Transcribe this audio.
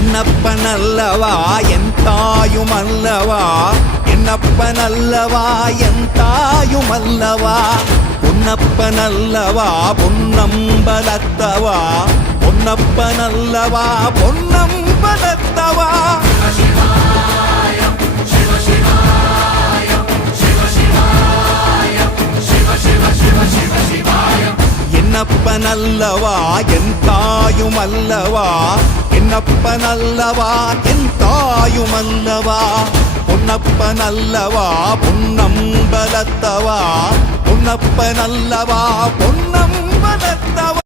என்னப்பனல்லவா என் தாயுமல்லவா, என்னப்பனல்லவா என் தாயுமல்லவா, பொன்னப்பனல்லவா பொன்னம்பலத்தவா, பொன்னப்பனல்லவா பொன்னம்பலத்தவா. என்னப்பனல்லவா என் தாயுமல்லவா, என்னப்பனல்லவா என் தாயுமல்லவா, பொன்னப்பனல்லவா பொன்னம்பலத்தவா, பொன்னப்பனல்லவா பொன்னம்பலத்தவா.